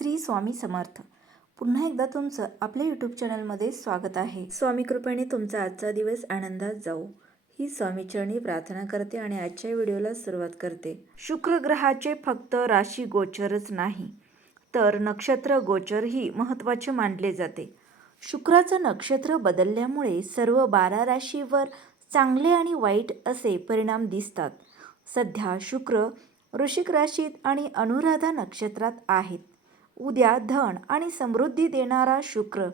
श्री स्वामी समर्थ. पुन्हा एकदा तुमचं आपल्या यूट्यूब चॅनलमध्ये स्वागत आहे. स्वामी कृपेने तुमचा आजचा दिवस आनंदात जाऊ ही स्वामीचरणी प्रार्थना करते आणि आजच्या व्हिडिओला सुरुवात करते. शुक्र ग्रहाचे फक्त राशी गोचरच नाही तर नक्षत्र गोचरही महत्त्वाचे मानले जाते. शुक्राचं नक्षत्र बदलल्यामुळे सर्व 12 राशीवर चांगले आणि वाईट असे परिणाम दिसतात. सध्या शुक्र वृश्चिक राशीत आणि अनुराधा नक्षत्रात आहेत. उद्या धन आणि समृद्धी देणारा शुक्र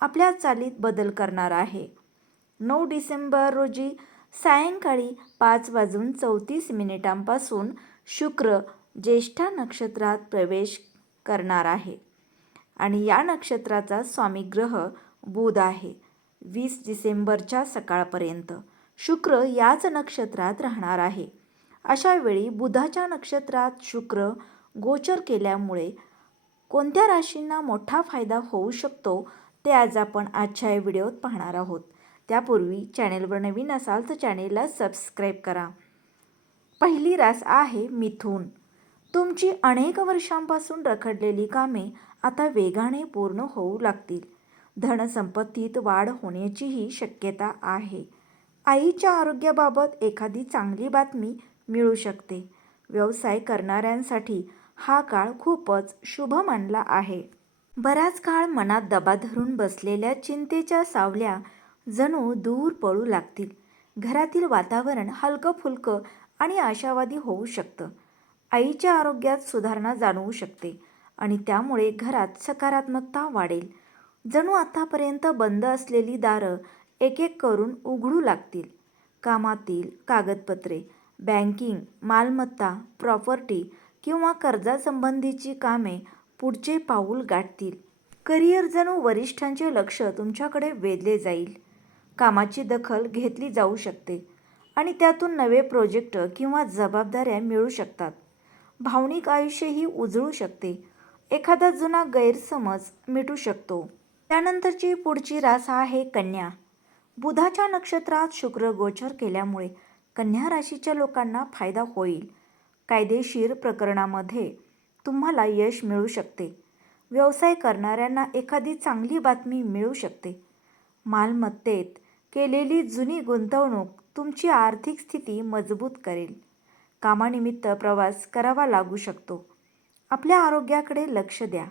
आपल्या चालीत बदल करणार आहे. 9 डिसेंबर रोजी सायंकाळी 5:34 शुक्र ज्येष्ठा नक्षत्रात प्रवेश करणार आहे आणि या नक्षत्राचा स्वामी ग्रह बुध आहे. 20 डिसेंबरच्या सकाळपर्यंत शुक्र याच नक्षत्रात राहणार आहे. अशा वेळी बुधाच्या नक्षत्रात शुक्र गोचर केल्यामुळे कोणत्या राशींना मोठा फायदा होऊ शकतो ते आज आपण आजच्या या व्हिडिओत पाहणार आहोत. त्यापूर्वी चॅनेलवर नवीन असाल तर चॅनेलला सबस्क्राईब करा. पहिली रास आहे मिथुन. तुमची अनेक वर्षांपासून रखडलेली कामे आता वेगाने पूर्ण होऊ लागतील. धनसंपत्तीत वाढ होण्याचीही शक्यता आहे. आईच्या आरोग्याबाबत एखादी चांगली बातमी मिळू शकते. व्यवसाय करणाऱ्यांसाठी हा काळ खूपच शुभ मानला आहे. बराच काळ मनात दबा धरून बसलेल्या चिंतेच्या सावल्या जणू दूर पळू लागतील. घरातील वातावरण हलकं फुलकं आणि आशावादी होऊ शकतं. आईच्या आरोग्यात सुधारणा जाणवू शकते आणि त्यामुळे घरात सकारात्मकता वाढेल. जणू आतापर्यंत बंद असलेली दारं एक एक करून उघडू लागतील. कामातील कागदपत्रे, बँकिंग, मालमत्ता, प्रॉपर्टी किंवा कर्जासंबंधीची कामे पुढचे पाऊल गाठतील. करिअर जणू वरिष्ठांचे लक्ष तुमच्याकडे वेधले जाईल. कामाची दखल घेतली जाऊ शकते आणि त्यातून नवे प्रोजेक्ट किंवा जबाबदाऱ्या मिळू शकतात. भावनिक आयुष्यही उजळू शकते. एखादा जुना गैरसमज मिटू शकतो. त्यानंतरची पुढची रास आहे कन्या. बुधाच्या नक्षत्रात शुक्र गोचर केल्यामुळे कन्या राशीच्या लोकांना फायदा होईल. कायदेशीर प्रकरणामध्ये तुम्हाला यश मिळू शकते. व्यवसाय करणाऱ्यांना एखादी चांगली बातमी मिळू शकते. मालमत्तेत केलेली जुनी गुंतवणूक तुमची आर्थिक स्थिती मजबूत करेल. कामानिमित्त प्रवास करावा लागू शकतो. आपल्या आरोग्याकडे लक्ष द्या.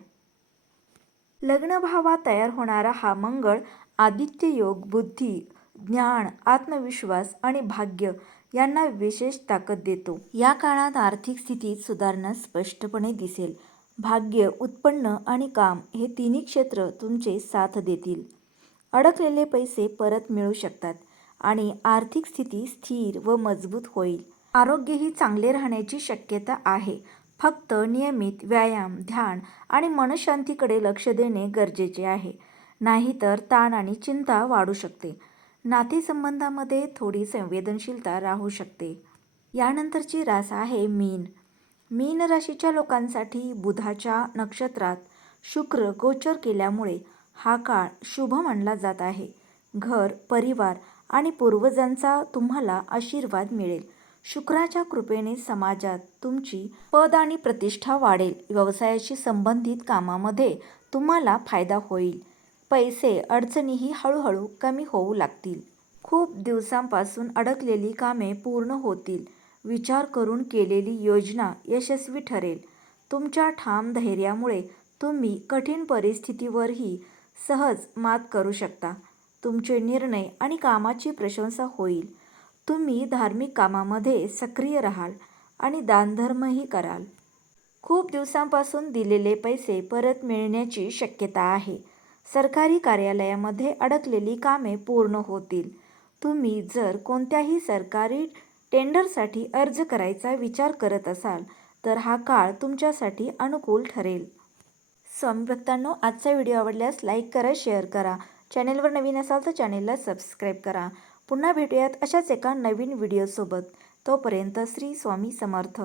लग्नभावात तयार होणारा हा मंगळ आदित्य योग बुद्धी, ज्ञान, आत्मविश्वास आणि भाग्य यांना विशेष ताकद देतो. या काळात आर्थिक स्थितीत सुधारणा स्पष्टपणे दिसेल. भाग्य, उत्पन्न आणि काम हे तिन्ही क्षेत्र तुमचे साथ देतील. अडकलेले पैसे परत मिळू शकतात आणि आर्थिक स्थिती स्थिर व मजबूत होईल. आरोग्यही चांगले राहण्याची शक्यता आहे. फक्त नियमित व्यायाम, ध्यान आणि मनशांतीकडे लक्ष देणे गरजेचे आहे. नाहीतर ताण आणि चिंता वाढू शकते. नातेसंबंधामध्ये थोडी संवेदनशीलता राहू शकते. यानंतरची रास आहे मीन. मीन राशीच्या लोकांसाठी बुधाच्या नक्षत्रात शुक्र गोचर केल्यामुळे हा काळ शुभ मानला जात आहे. घर, परिवार आणि पूर्वजांचा तुम्हाला आशीर्वाद मिळेल. शुक्राच्या कृपेने समाजात तुमची पद आणि प्रतिष्ठा वाढेल. व्यवसायाशी संबंधित कामामध्ये तुम्हाला फायदा होईल. पैसे अडचणीही हळूहळू कमी होऊ लागतील. खूप दिवसांपासून अडकलेली कामे पूर्ण होतील. विचार करून केलेली योजना यशस्वी ठरेल. तुमच्या ठाम धैर्यामुळे तुम्ही कठीण परिस्थितीवरही सहज मात करू शकता. तुमचे निर्णय आणि कामाची प्रशंसा होईल. तुम्ही धार्मिक कामामध्ये सक्रिय राहाल आणि दानधर्मही कराल. खूप दिवसांपासून दिलेले पैसे परत मिळण्याची शक्यता आहे. सरकारी कार्यालयामध्ये अडकलेली कामे पूर्ण होतील. तुम्ही जर कोणत्याही सरकारी टेंडरसाठी अर्ज करायचा विचार करत असाल तर हा काळ तुमच्यासाठी अनुकूल ठरेल. स्वामी भक्तांनो, आजचा व्हिडिओ आवडल्यास लाईक करा, शेअर करा. चॅनेलवर नवीन असाल तर चॅनेलला सबस्क्राईब करा. पुन्हा भेटूयात अशाच एका नवीन व्हिडिओसोबत. तोपर्यंत श्री स्वामी समर्थ.